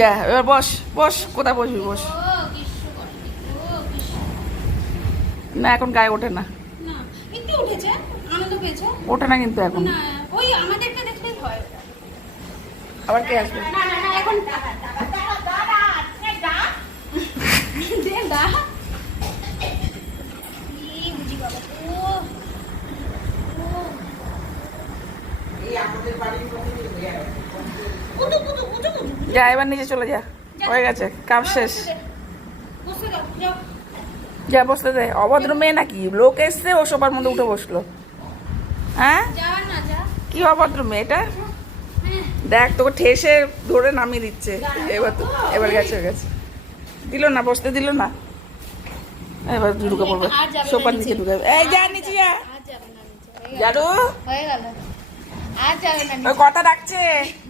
যা এবার বস বস, কোথায় বসবি বস। না এখন গায়ে ওঠে না, না একটু উঠেছে, আনন্দ পেয়েছে। ওঠে না কিন্তু এখন। না ওই আমাদেরকে দেখলেই হয়। আবার কে আসবে? না না না এখন দে দা এই বুঝি বাবা ও কুতু কুতু কুতু কুতু যা এবার নিচে চলে যা, হয়ে গেছে কাজ শেষ। বসে দাও যাও। যা বসতে দে, অভদ্র মেয়ে নাকি, লোক এসছে ও সোফার মধ্যে উঠে বসলো। হ্যাঁ যাও না যা। কি অভদ্র মেয়ে এটা, দেখ তোকে ঠেসে ধরে নামিয়ে দিচ্ছে। এবার তো এবার গেছে হয়ে গেছে, দিল না বসতে দিল না, এবার ঢুকে পড়বে আর যাবে না সোফার নিচে। নিচে ঢুকে। এই যা নিচে যা, আর যাবে না নিচে, জাদু হয়ে গেল। আর যাবে না ওই কথা ডাকছে।